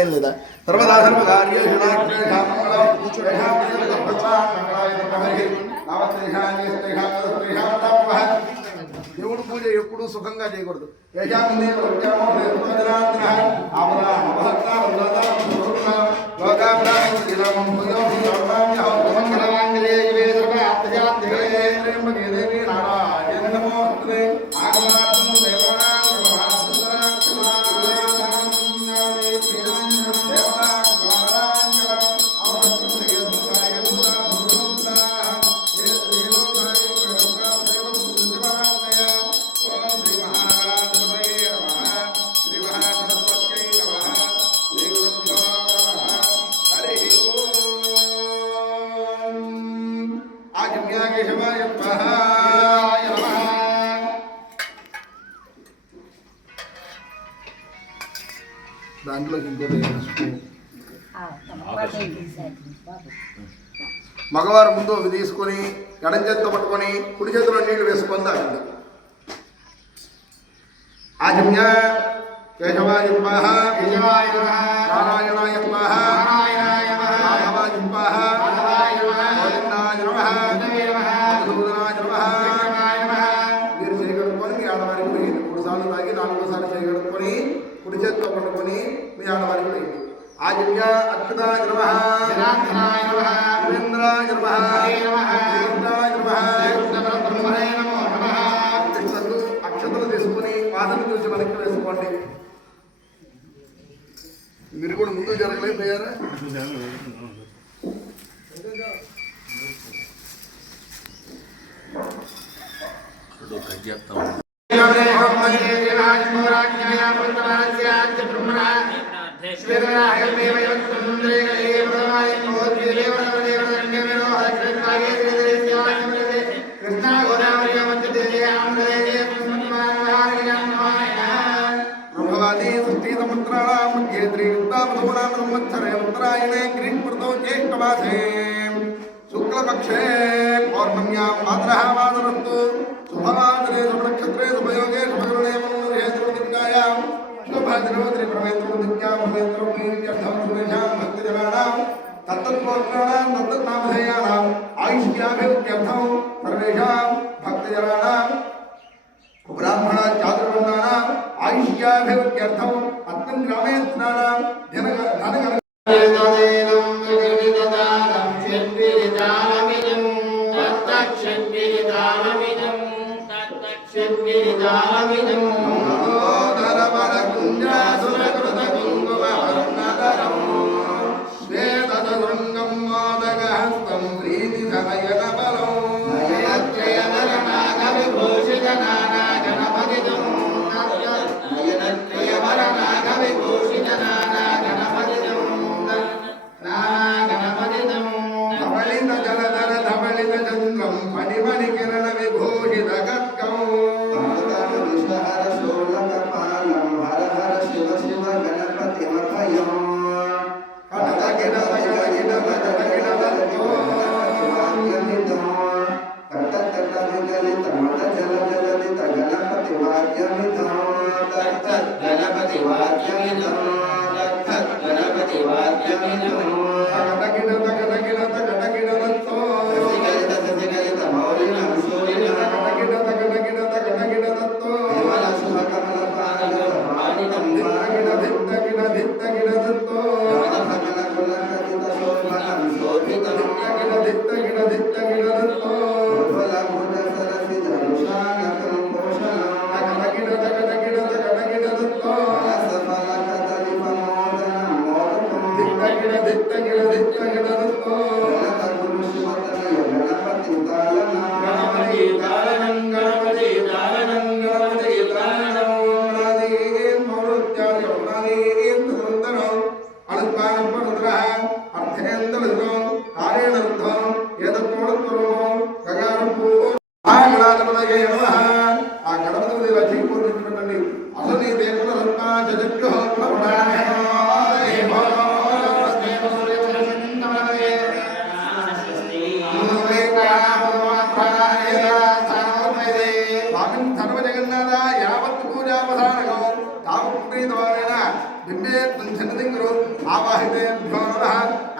ఏం లేదా సర్వదా సర్వకార్యేషు దేవుడు పూజ ఎప్పుడు సుఖంగా చేయకూడదు. దాంట్లోకి ఇంకోటి మగవారు ముందు అవి తీసుకొని ఎడం చేతితో పట్టుకొని కుడి చేతిలో నీళ్లు వేసుకొని తాగండి. ఆజమ్య కేశవాయ నారాయణాయ మీరు చేయగలుగుకొని మీ ఆడవారికి పోయింది. 3 సార్లు తాగి 4వ సారి చేయగలుగుకొని కుడి చేతితో పట్టుకొని మీ ఆడవారికి పోయింది. ఆజమ్య అద్భుతాయ నమః జనార్దనాయ నమః వీరేంద్రాయ నమః వీరేంద్రాయ నమః అక్షతలు తీసుకొని వాసన చూసి వెనక్కి వేసుకోండి. మీరు కూడా ముందు జరగలేకపోయారా? शुक्लपक्षे पौर्णम्यां वादरः वादरस्तु शुभवादरे शुभनक्षत्रे शुभयोगे शुभकरणे मनोहरेन्द्रप्रतिज्ञायां शुभभद्रवद्रे प्रमेन्द्रप्रतिज्ञां भवेन्द्रप्रीत्यर्थं सुरेशां भक्तिजनानां तत्तत्पौत्राणां तत्तत्नामधेयानाम् आयुष्याभिवृद्ध्यर्थं सर्वेषां भक्तिजनानां ब्राह्मण चातुर्वर्णानाम् आयुष्याभिवृद्ध्यर्थम् अस्मिन् ग्रामे स्नानां धनगण सर्व जगन्नाथ यावत् బింబే పంచనదిం గురు ఆవాహితేభ్యో నమః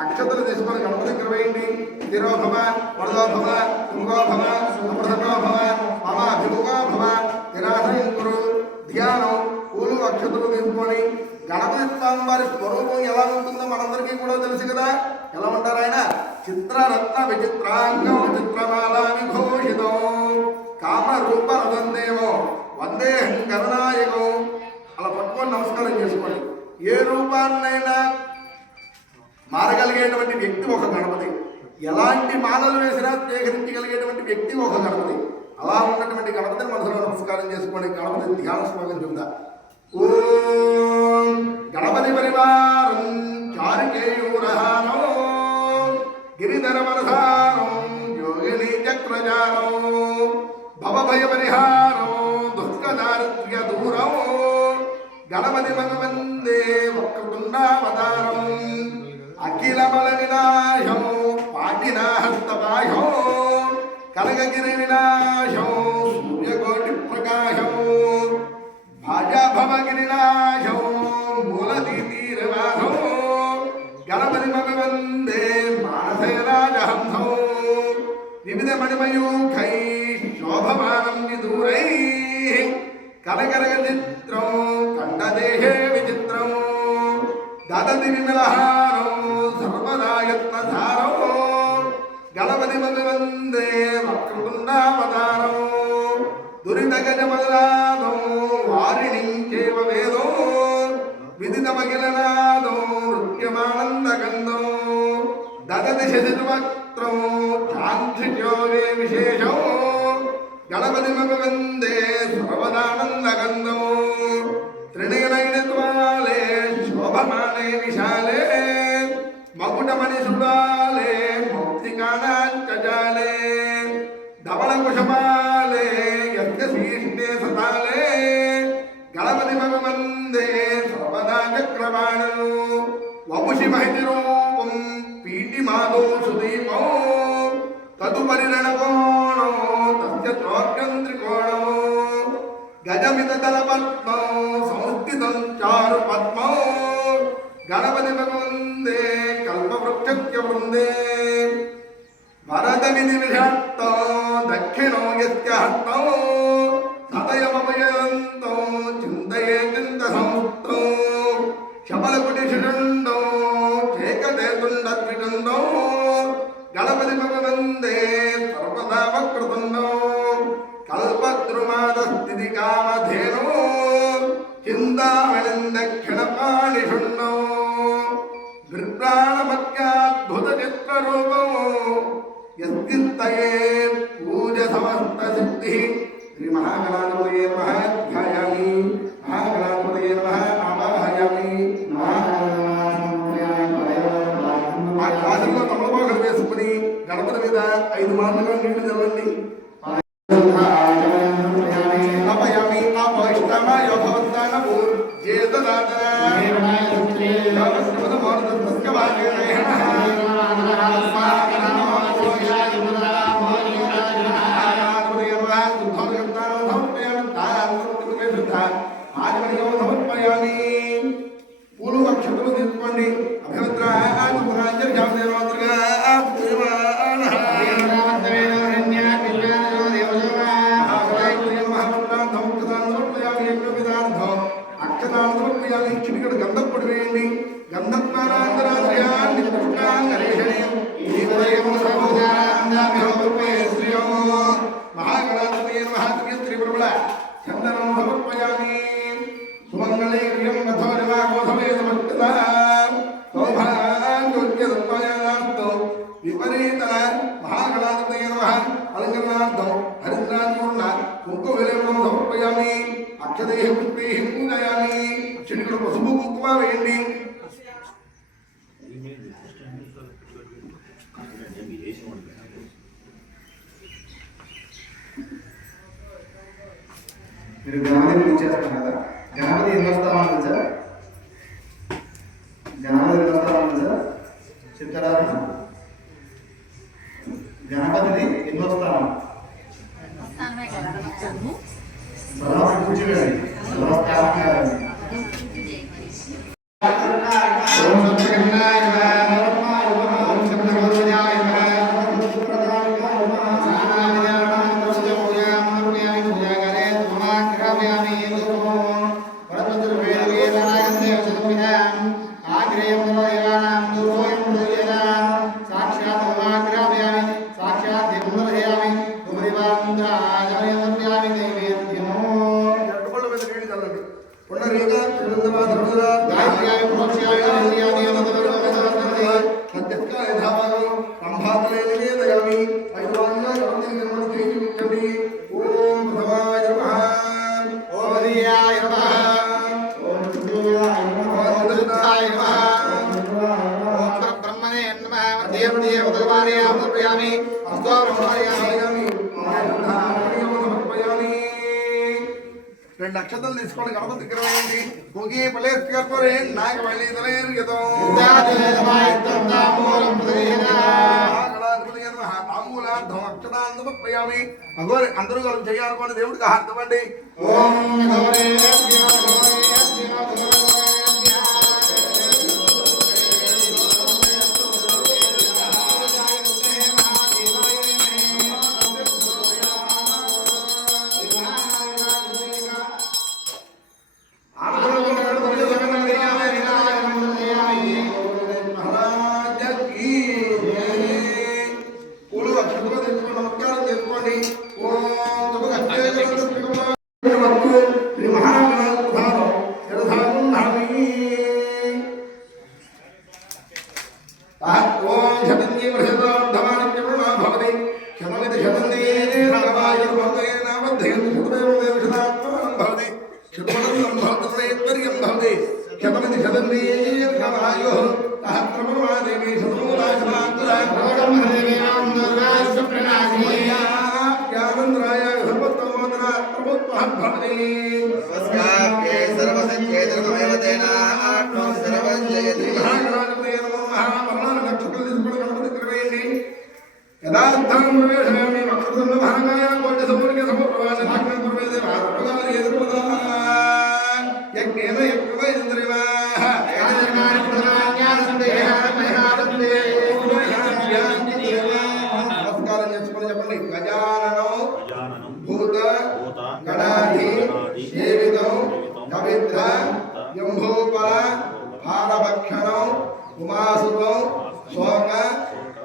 అక్షతలు తీసుకొని గణపతి దగ్గర వేయండి స్థిరో భవ వరదో భవ తుంగో భవ అమృతో భవ మమ అభిముఖో భవ స్థిరాసనం గురు ధ్యానం పూలు అక్షతలు తీసుకొని గణపతి స్వామి వారి స్వరూపం ఎలా ఉంటుందో మనందరికీ కూడా తెలుసు కదా. ఎలా ఉంటారు ఆయన? చిత్రరత్న విచిత్రాంగం చిత్రమాలా విభూషితం కామరూప రథందేవో వందేహం గణనాయకం. అలా పట్టుకొని నమస్కారం చేసుకోండి. ఏ రూపాన్నైనా మారగలిగేటువంటి వ్యక్తి ఒక గణపతి. ఎలాంటి మాలలు వేసినా స్వీకరించగలిగేటువంటి వ్యక్తి ఒక గణపతి. అలా ఉన్నటువంటి గణపతిని మనసులో నమస్కారం చేసుకోండి. గణపతి ధ్యాన శ్లోకం చెబుతా. ఓం గణపతి పరివారం చారికేయూరహానో గిరిధర వరధానం యోగిని చక్రజానం భవభయ పరిహారం దుఃఖదారిద్ర్య దూరం గణపతి భగవందే వక్రతుండావతారం అఖిల బల వినాశం పాటినా హస్తపాశం కనకగిరి వినాశం సూర్యకోటి ప్రకాశం భాజాభవగిరినాశం మూలదీతీరవాసం గణపతి భగవందే మానసయరాజహంసం వివిధ మణిమయూఖై శోభమానం విదూరై కనకరగ చిత్రం కంఠదేహే విచిత్రం దదతి విమలహారం సర్వదాయత్నధారం గణపతి భగవందే వక్రతుండావతారం దురితగజమలాదం వారిణించేవ వేదో విదితమగిలనాదో నృత్యమానందగంధం దదతి శశివక్త్రం చాంద్రిజోగే విశేషం గణపతి భగవందే సర్వదానందగంధం త్రినయనైనత్వాలే శోభమానే విశాలే మకుటమణిసుడాలే మౌక్తికానాంచజాలే ధవళకుశమాలే యజ్ఞశీష్ణే సతాలే గణపతి భగవందే సర్వదా చక్రవాణను వపుషి మహితి రూపం పీఠిమాదో సుదీపం తదుపరి రణకోణం తస్య త్రోగ్యం త్రికోణం గజమిత దళ పద్మం సంస్థితం చారు పద్మం గణపతి భగవందే కల్పవృక్షస్య వృందే భరత విధి విషాక్తం దక్షిణో యస్య హస్తం సతయమభయంతం చింతయే చింత సంస్థం శబలకుటిషుండం చేకతే తుండద్వికండం గణపతి భగవందే సర్వదా వక్రతుండం కల్పద్రుమాద స్థితి కామధేను చింతామణిం దక్షిణ పాణిషుండం విప్రాణమత్యాద్భుత చిత్రరూపం యస్తిత్తయే పూజ సమస్త సిద్ధి శ్రీ మహాగణాధిపతయే నమః ధ్యాయామి మహాగణాధిపతయే నమః ఆవాహయామి ఆ కాశీలో తమలపాకులు వేసుకుని గణపతి మీద 5 మార్లుగా నీళ్లు చల్లండి. ఆపయామి ఆపయిష్టామాయ భవత్తాన పూర్జేతదాతన పూలు అక్షతలు తీసుకోండి. అక్షతాన్ని చిటికడు గంధం పొడి వేయండి. గంధత్మానాంతరాశ్రయాన్ని మహాగణాధిపతయే నమః త్రిపురబల చందనం సమర్పయామి. సుమంగళే ప్రియం గోధవేదమర్పితా సౌభాగ్యోద్యదత్వయానార్థం విపరీత మహాగణాధిపతయే నమః అలంకరణార్థం హరిద్రాపూర్ణ కుంకుమవిలేపనం సమర్పయామి. అక్షతైః పుష్పైః పూజయామి. చిటికడు పసుపు కుంకుమ వేయండి. మీరు గణపతి పూజ చేస్తారు కదా, గణపతి ఎన్నో స్థానాలు తెలుసా? గణపతి ఎన్నో స్థానాలు తెలుసా చెప్తారా? గణపతిది ఎన్నో స్థానం? పూజ రెండు అక్షతలు తీసుకోండి గణపతి దగ్గర వేయండి కోగి పలేస్ కర్పూరే నాగ వల్లి తలైర్గతో తాంబూలార్థం అక్షతాంతం ప్రయామి అగోరి అందరూ కలిసి చేయాలనుకోండి దేవుడికి అర్థమండి ఓం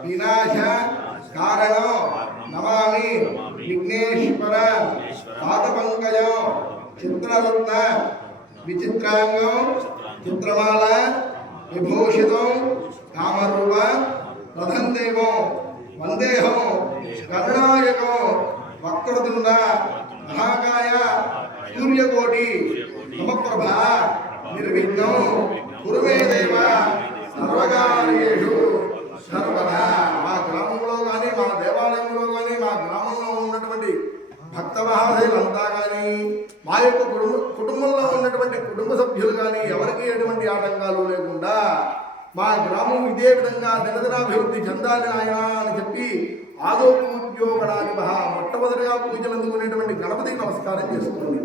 వినాశ కారణం నమామి విఘ్నేశ్వర పాదపంకజం చిత్రరత్న విచిత్రాంగం చిత్రమాల విభూషితం కామరూప రథందేవం వందేహం కరుణాయకం వక్రతుండ మహాకాయ సూర్యకోటి సమప్రభ నిర్విఘ్నం కురుమే దేవ సర్వకార్యేషు సర్వదా. మా గ్రామంలో కానీ మా దేవాలయంలో కానీ మా గ్రామంలో ఉన్నటువంటి భక్త మహాశయులంతా కానీ మా యొక్క కుటుంబంలో ఉన్నటువంటి కుటుంబ సభ్యులు కానీ ఎవరికి ఎటువంటి ఆటంకాలు లేకుండా మా గ్రామం ఇదే విధంగా దినదినాభివృద్ధి చెందాలి ఆయన అని చెప్పి ఆదో పూజ్యోగడానికి మొట్టమొదటిగా పూజలు అందుకునేటువంటి గణపతికి నమస్కారం చేసుకోండి.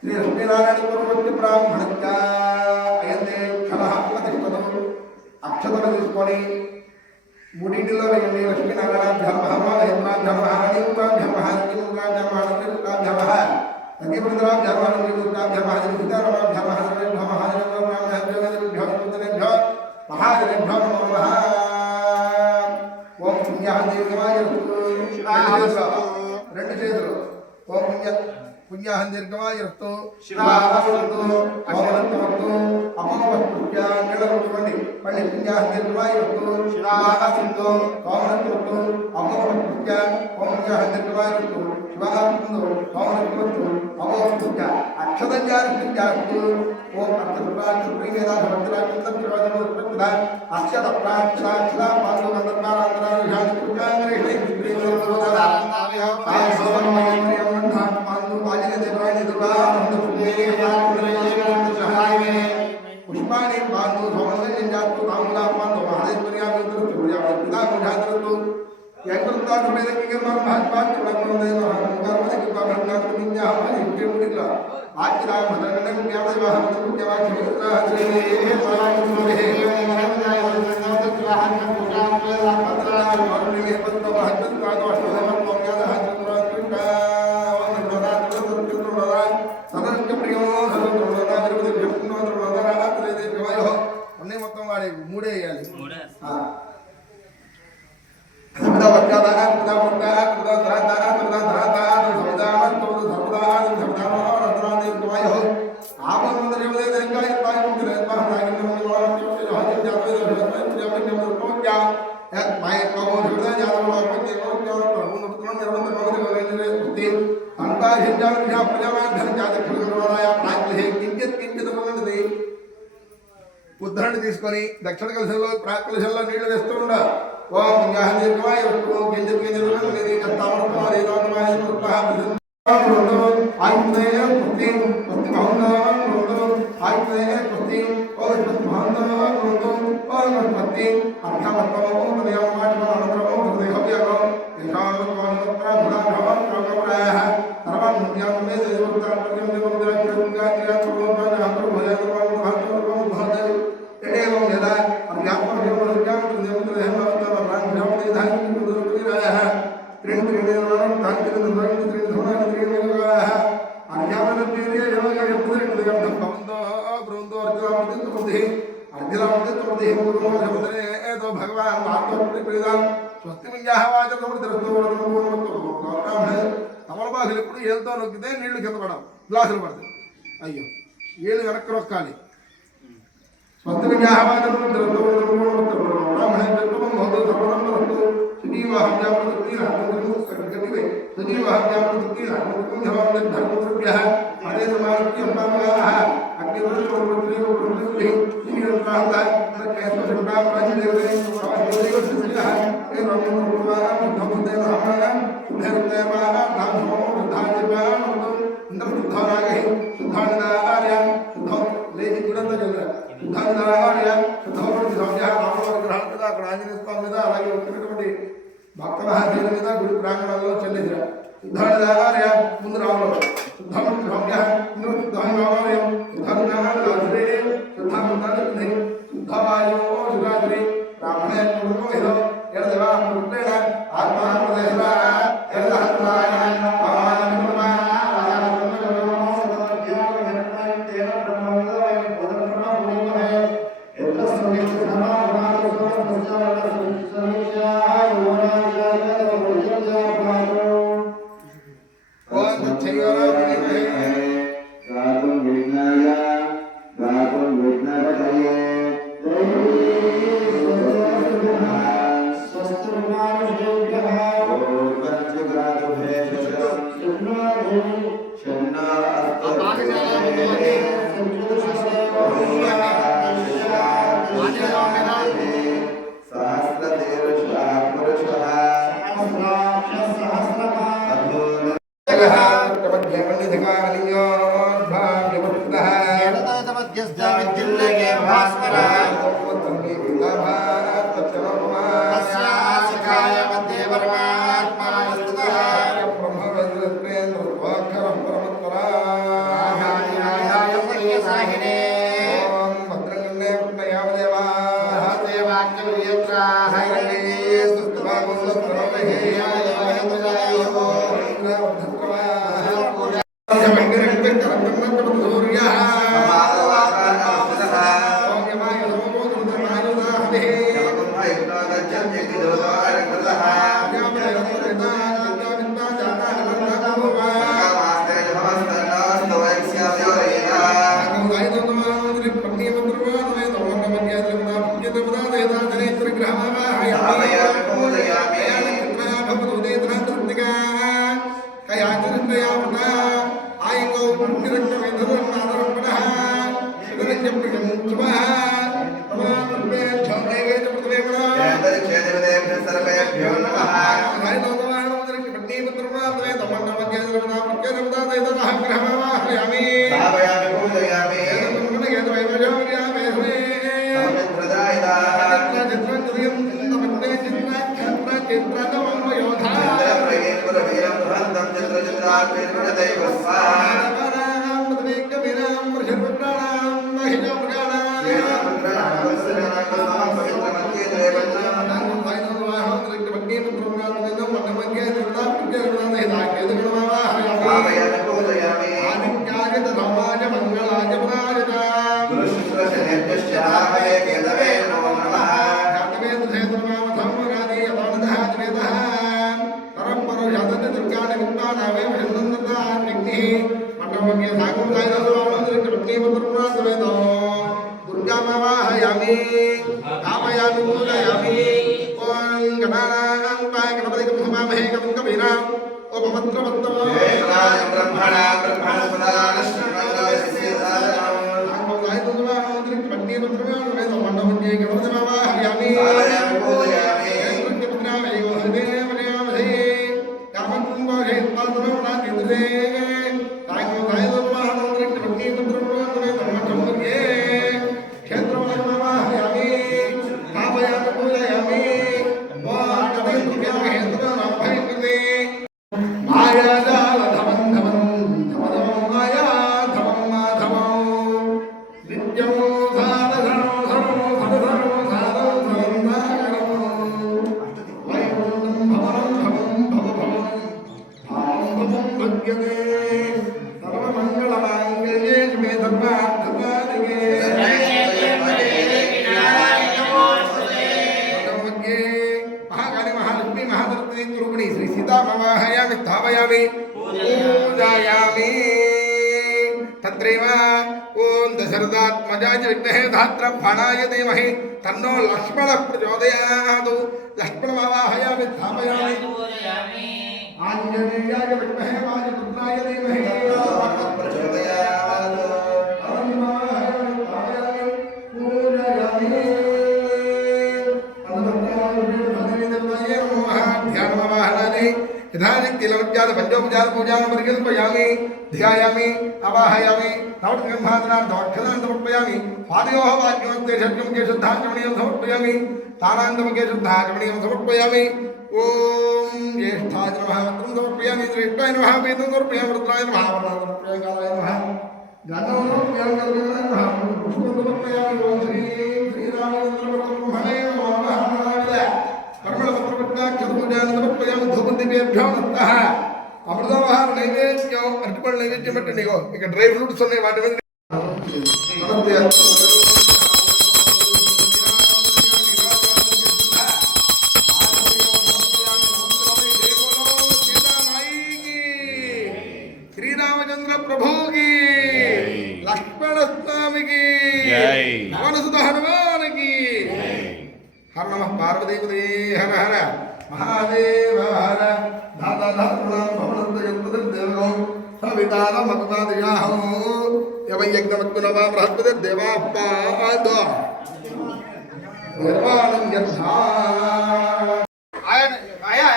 శ్రీ లక్ష్మీనారాయణ పూర్వవర్తి బ్రాహ్మణంగా అయ్యందే క్షణప్రతిష్టం అక్షతలు తీసుకొని మూడింటిలో వేయండి. లక్ష్మీనారాయణ రెండు చేతులు ఓం పుణ్యాహం దీర్ఘమాయస్తు శివావస్తు అశనంతవస్తు అమోవస్తు నిలబడుకోండి. మళ్ళీ పుణ్యాహం దీర్ఘమాయస్తు శివావస్తు సోమనంతవస్తు అమోవస్తు ఓం పుణ్యాహం దీర్ఘమాయస్తు శివావస్తు సోమనంతవస్తు అమోవస్తు అక్షతంజాస్తు ఓం అక్షత ప్రాక్షరాక్షర పాండు పుష్పాణి బాంధు సోమజాతు తాములా బాంధు మహాదేశ్వర్యామిత్రు పితా ముఠాతు యంత్రుతాకు మీద కింగర్ భాజపా కర్మదే కర్మదే కర్మదే आज्ञां भद्रकण्डं ज्ञापयवाहं पुण्यवाक्यमित्राः श्रीः परामृतमहे మొత్తం వాడే మూడే వేయాలి ఉద్ధరణి తీసుకొని దక్షిణ కలశంలో ప్రాక్ కలశంలో నీళ్లు వేస్తూ ఉండ ఓం గాహదీర్ఘమాయ ఓం కించిత్ కించిత్ నిధి కర్తామృతమారి దోనమాయ స్మృతః ఆయుధే పుత్తి పుత్తి మహందం రోదం ఆయుధే పుత్తి ఓ పుత్తి మహందం రోదం ఓ పుత్తి అర్థమర్థం ఉదయం మాటం అనంతరం హృదయవ్యాగం ఏషాం ప్రభుణాభవం ప్రభుణాః సర్వం ముఖ్యం మే దేవతాం ప్రజం भगवान స్వస్తి తమల బాధలు ఎప్పుడు ఏళ్ళతో నొక్కితే నీళ్లు కింద పడవు గ్లాసులు పడతాయి అయ్యో ఏళ్ళు వెనక్కి నొక్కాలి స్వస్తి అక్కడ ఆంజనేయ స్వామి మీద అలాగే వచ్చినటువంటి భక్త మహాశీల మీద గుడి ప్రాంగణంలో చెల్లించిన శుద్ధాయ ముందు రావడం శుద్ధం రమ్య శుద్ధాయం శుద్ధాన్ని శుద్ధవాయో శుధాగ్రి బ్రాహ్మణ ఎడదేవా ఆత్మ पत्रमासमेतो दुर्गामावाहयामि स्थापयामि पूजयामि ॐ गणानां गणपतिं हवामहे कविं कवीनाम् उपमन्त्रवत्तमो ब्रह्मणा पूजयामि तत्रैव ॐ दशरथात्मजाय विद्महे धात्रफणाय धीमहि तन्नो लक्ष्मणः प्रचोदयात् लक्ष्मणमावाहयामि स्थापयामि आञ्जनेयाय विद्महे वायुपुत्राय धीमहि तन्नो प्रचोदयात् इदानीं तिलवज्जात पंचोपचार पूजां परिकल्पयामि ध्यायामि आवाहयामि नवग्रन्थानार्थमक्षरान् समर्पयामि पादयोः वाक्यमन्ते षट्कं के शुद्धाचमनीयं समर्पयामि तारान्तम के शुद्धाचमनीयं समर्पयामि ॐ ज्येष्ठाय नमः मंत्रं समर्पयामि श्रेष्ठाय नमः वेदं समर्पयामि रुद्राय नमः वरदाय समर्पयामि कालाय नमः ज्ञानं समर्पयामि कल्पनाय नमः पुष्पं समर्पयामि ॐ श्रीरामचन्द्र ब्रह्मणे नमः समर्पयामि अमृतवाहर नैवेद्यम अरटिपंड नैवेद्यम పెట్టండి ఇగో ఇక డ్రై ఫ్రూట్స్ ఉన్నాయి వాటి మీద శ్రీరామచంద్ర ప్రభు की లక్ష్మణ స్వామి की జై పవనసుత హనుమాన్ की हर नमः पार्वतीपते हर हर महादेव हर दादा धातुणां भवनन्तयन्त्रदेवो सवितारमपदादियाहो यवयज्ञमत्कुनवा बृहस्पतिर्देवाः पाद निर्वाणं यथा आया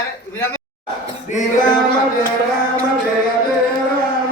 श्री राम जय राम जय जय राम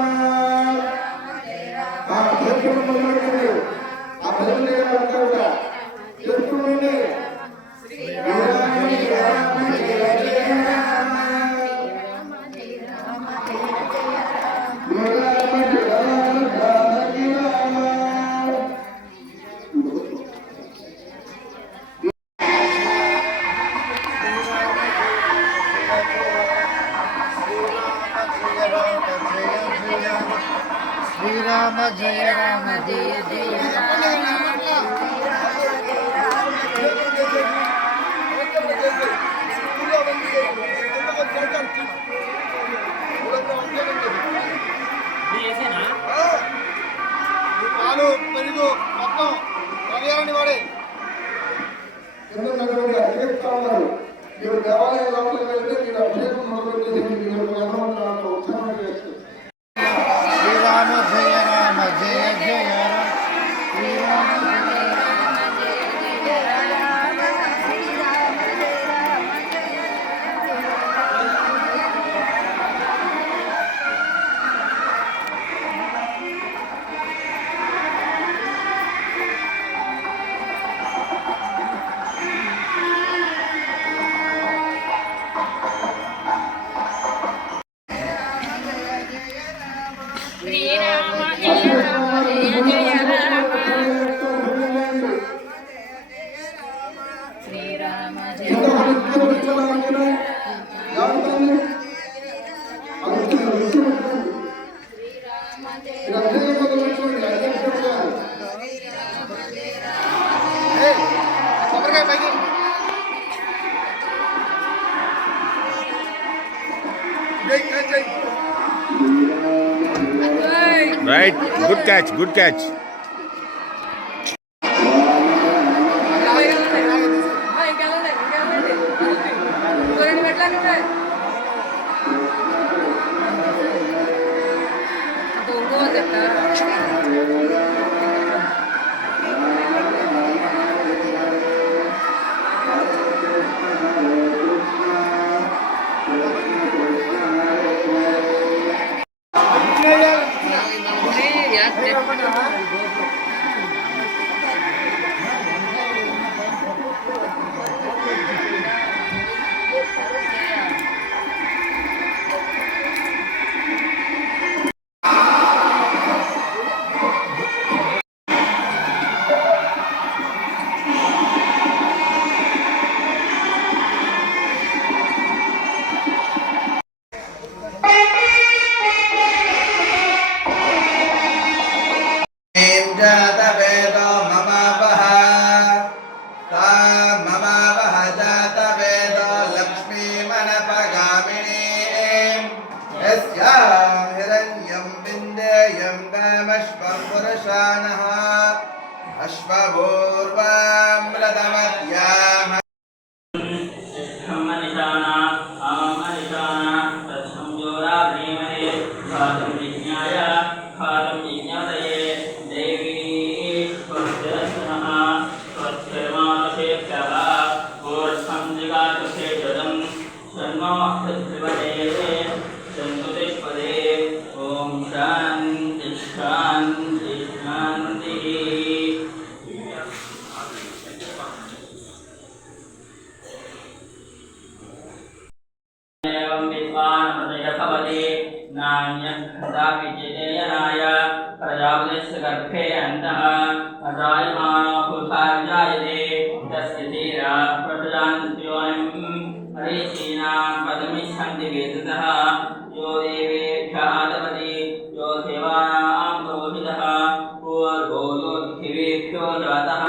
श्रीराम जय राम जय जय పాలు పెరుగు మొత్తం కళ్యాణి వాడే ఎందుకు అభిషేక్తా ఉన్నారు మీరు దేవాలయం లోపలికి వెళ్తే మీరు అభిషేకం మొదలుపెట్టేసి మీరు ఉత్సాహం చేస్తారు श्रीराम जय राम जय जय राम श्रीराम जय राम जय जय राम श्रीराम जय राम जय గుడ్ క్యాచ్ గుడ్ క్యాచ్. जातवेदो मम वः ता मम वः जातवेदो लक्ष्मीमनपगामिनी यस्यां हिरण्यं विन्देयं कामश्वं पुरुषाणः अश्वपूर्वामृतमद्याम् ओम शांति शांति शांति. एवं विद्वान् हृदयभवति नान्यदापि चितेयनाय प्रजापतिस्य गर्भे अन्तः अजायमानो भूता विजायते तस्य धीरा प्रजान्त्योनिम् हरिषीणां पदमिच्छन्ति वेदतः यो देवेभ्यः दपति यो देवानां पुरोहितः पूर्वो यो दिवेभ्यो जातः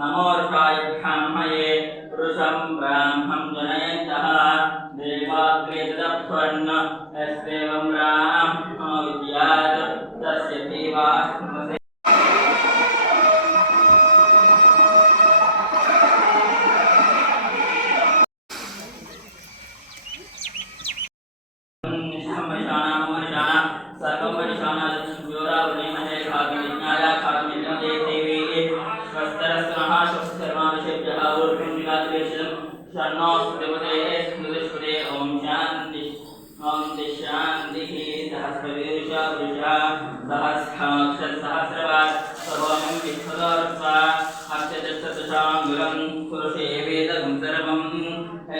नमोर्षाय ब्राह्मये पुरुषं ब्राह्मं जनयन्तः देवाग्रे तदप्स्वन् यस्येवं ब्राह्मणो विद्यात् तस्य देवाः ओम शांति शांति सहस्रवीर्षा वृषा सहस्राक्षर सर्वं विश्वदर्पा अक्षदशतशांगुलं पुरुषे वेदं सर्वं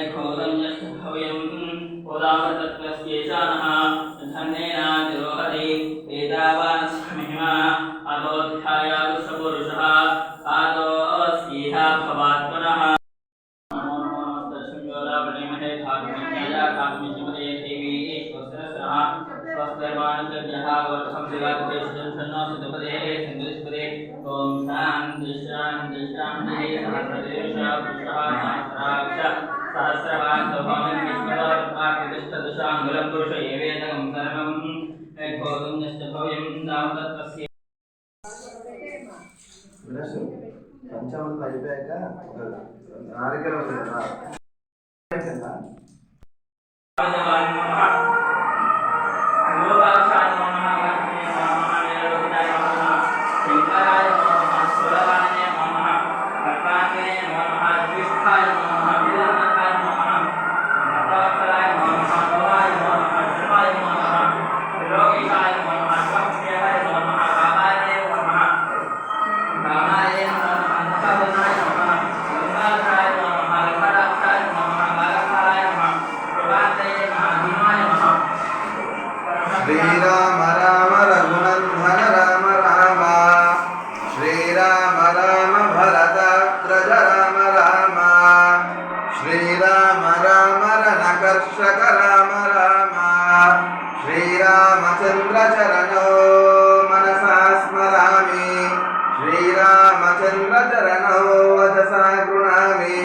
ऐकोदं यस्तभव्यं उदाहृतत्वस्येषानः धन्येन तिरोहति वेदावान् महिमा अदोध्यायादुषपुरुषः आदोऽस्येह भवात्मनः. ओम शांति शांति शांति सहस्रवान् स्वभावं विश्वदर्पाकृतिष्ठदशाङ्गुलं पुरुष एवेदं सर्वं ऐकोदं यस्तभव्यं दावतत्वस्य. పంచామృతం అయిపోయాక నారికరం శ్రీరామ రామ రఘునందన రామ రామ శ్రీరామ రామ భరతాగ్రజ రామ రామ శ్రీరామ రామ రణకర్షక రామ రామ శ్రీరామచంద్ర చరణో మనసా స్మరామి శ్రీరామచంద్ర చరణో వచసా గృణామి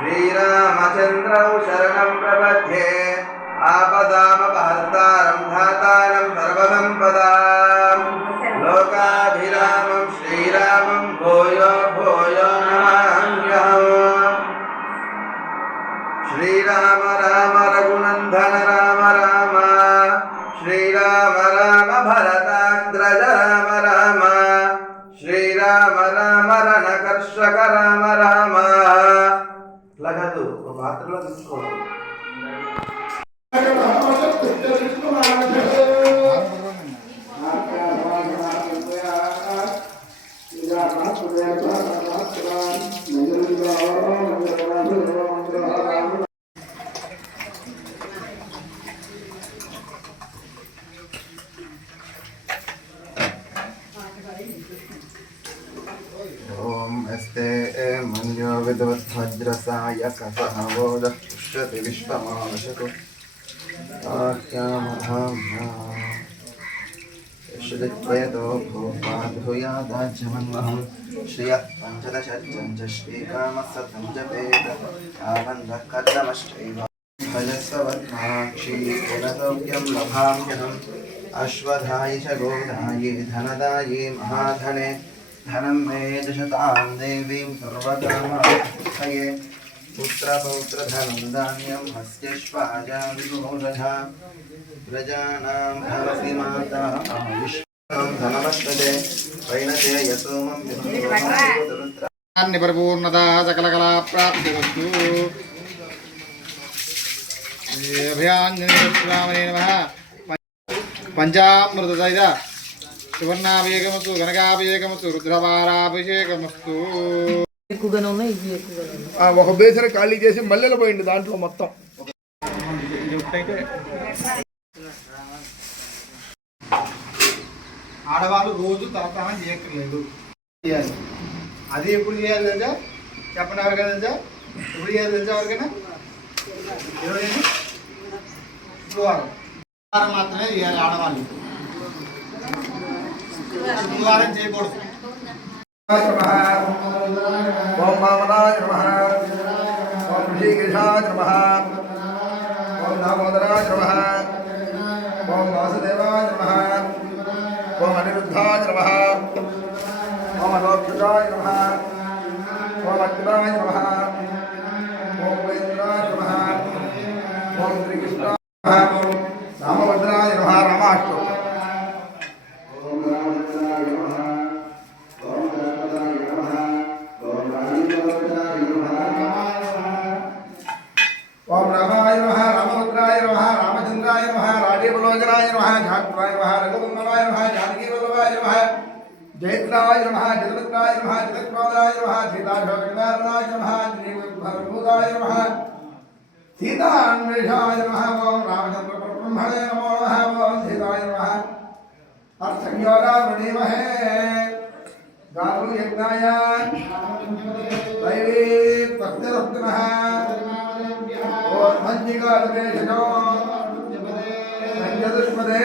శ్రీరామచంద్రౌ శరణం ప్రపద్యే आपदामपहर्तारं धातारं सर्वसम्पदां लोका श्रीरामं भूयो भूयो नमाम्यहम् श्रीराम राम रघुनन्दन राम राम श्रीराम राम भरताग्रज राम राम श्रीराम राम रणकर्षक राम राम लगదు ఒక పాత్రలో తీసుకోవాలి ओम अस्ते मन्यो विद्वद्भद्रसाय कसहवोदः पुष्यति विश्वमानशतु आख्यामधाम्ना श्रुतित्वयतो भूपाधुयादाज्यमन्वहं श्रियः पञ्चदशज्जं च श्रीकामसतं जपेत आवन्दः कर्दमश्चैव भजस्वत्माक्षी पुनतोऽप्यं लभाम्यहम् अश्वधायि च गोधायि धनदायि महाधने धनं मे दशतां देवीं सर्वकामये पुत्रपौत्रधनं धान्यं हस्त्यश्वाजाविभूषधा प्रजानां भवसि माता विश्वं धनमश्वते वैनते यसोमं विरुद्ध परिपूर्णता सकलकला प्राप्तिरस्तु अभयाञ्जनेय नमः पंचामृतदयिता సువర్ణాభిషేకమస్తు గణకాభిషేకమస్తు రుద్రపారాభిషేకమస్తు ఎక్కువగానే ఉన్నాయి ఇవి ఎక్కువగానే ఉన్నాయి. ఒక బేసర ఖాళీ చేసి మల్లెలు పోయింది దాంట్లో మొత్తం. ఆడవాళ్ళు రోజు తలస్నానం చేయక్కర్లేదు. అది ఎప్పుడు చేయాలి తెలుసా? చెప్పండి ఎవరికైనా తెలుసా? ఎప్పుడు చేయాలి తెలుసా ఎవరికైనా? శుక్రవారం మాత్రమే చేయాలి ఆడవాళ్ళు. శుక్రవారం చేయకూడదు. ఓం వామనాయ నమః ఓం ఋషికేశాయ నమః ఓం దామోదరాయ నమః ఓం వాసుదేవాయ నమః ఓం అనిరుద్ధాయ నమః ఓం అలోక్షజాయ నమః ఓం అగ్నాయ నమః ఓం వేంద్రాయ నమః ఓం శ్రీకృష్ణాయ నమః రామభద్రాయ నమః రామాష్టం. ओम रामाय नमः रामभद्राय नमः रामचंद्राय नमः राजीवलोचनाय नमः झाकुराय नमः रघुवल्लभाय नमः जानकीवल्लभाय नमः जयद्राय नमः जगदत्ताय नमः जगत्पादाय नमः सीताशोकनारायणाय नमः श्रीभूताय नमः सीतान्वेषाय नमः ओम रामचंद्र ब्रह्मणे नमो नमः ओम सीताय नमः अर्थयोगावणीमहे गातु यज्ञाय दैवी भक्तिरत्नः और मज्जिगादवेशनो संजदुष्पदे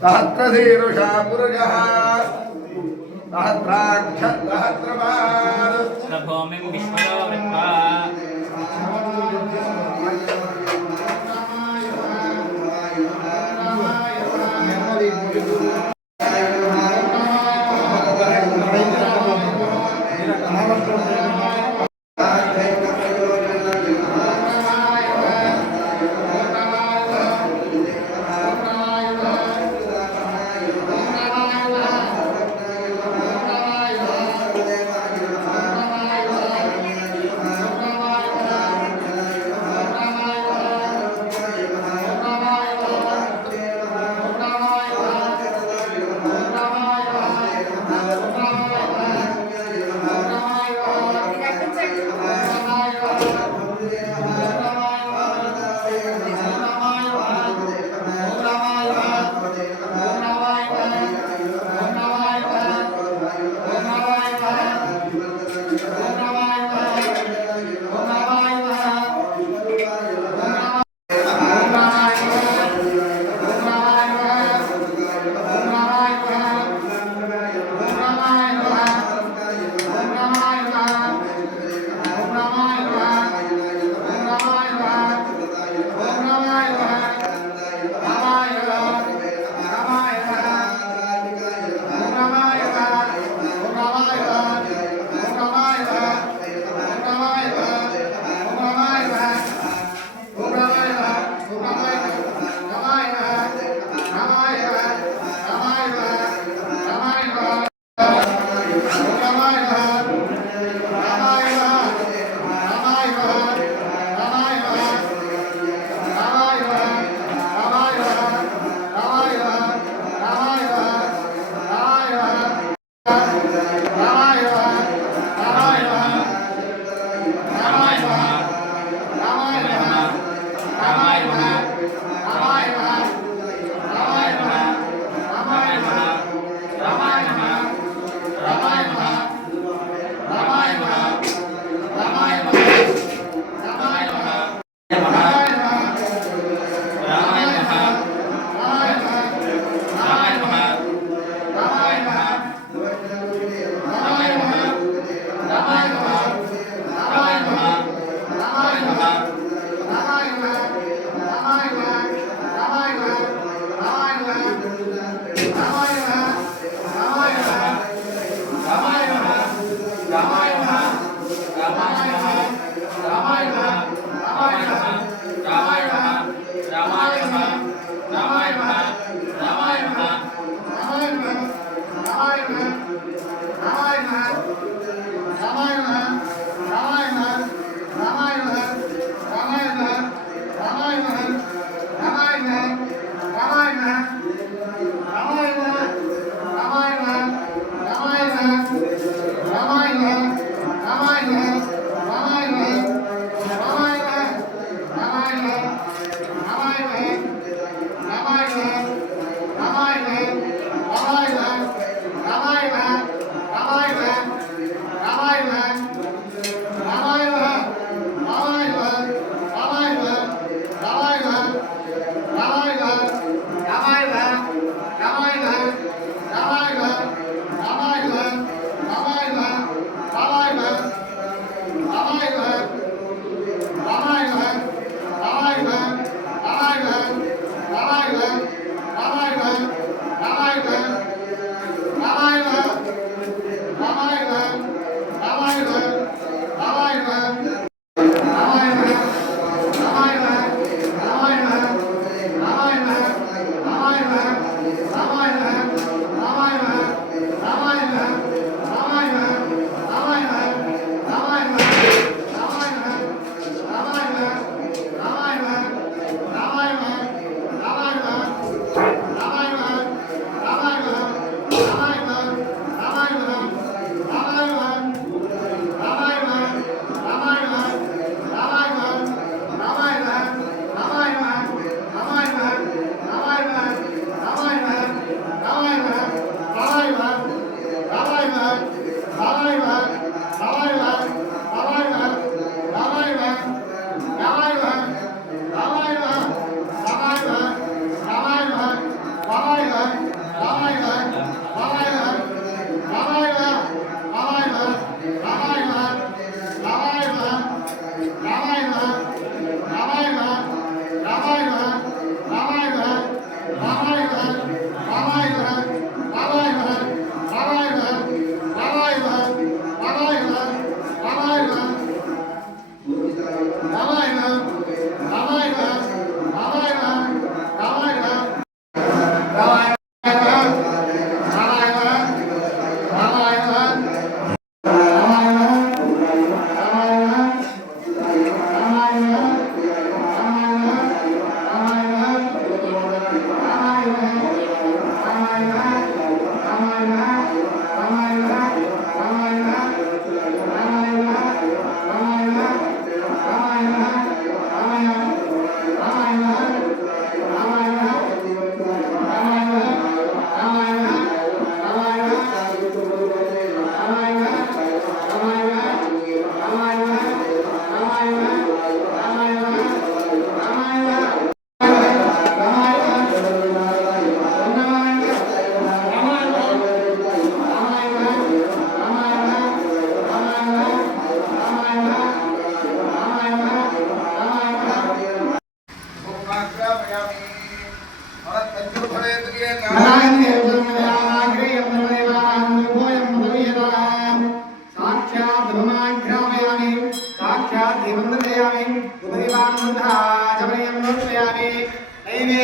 सहस्रशीरुषा पुरुषः सहस्राक्ष सहस्रपाद भूमिं विश्वतो वृत्वा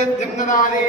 नैवेद्यं ददामि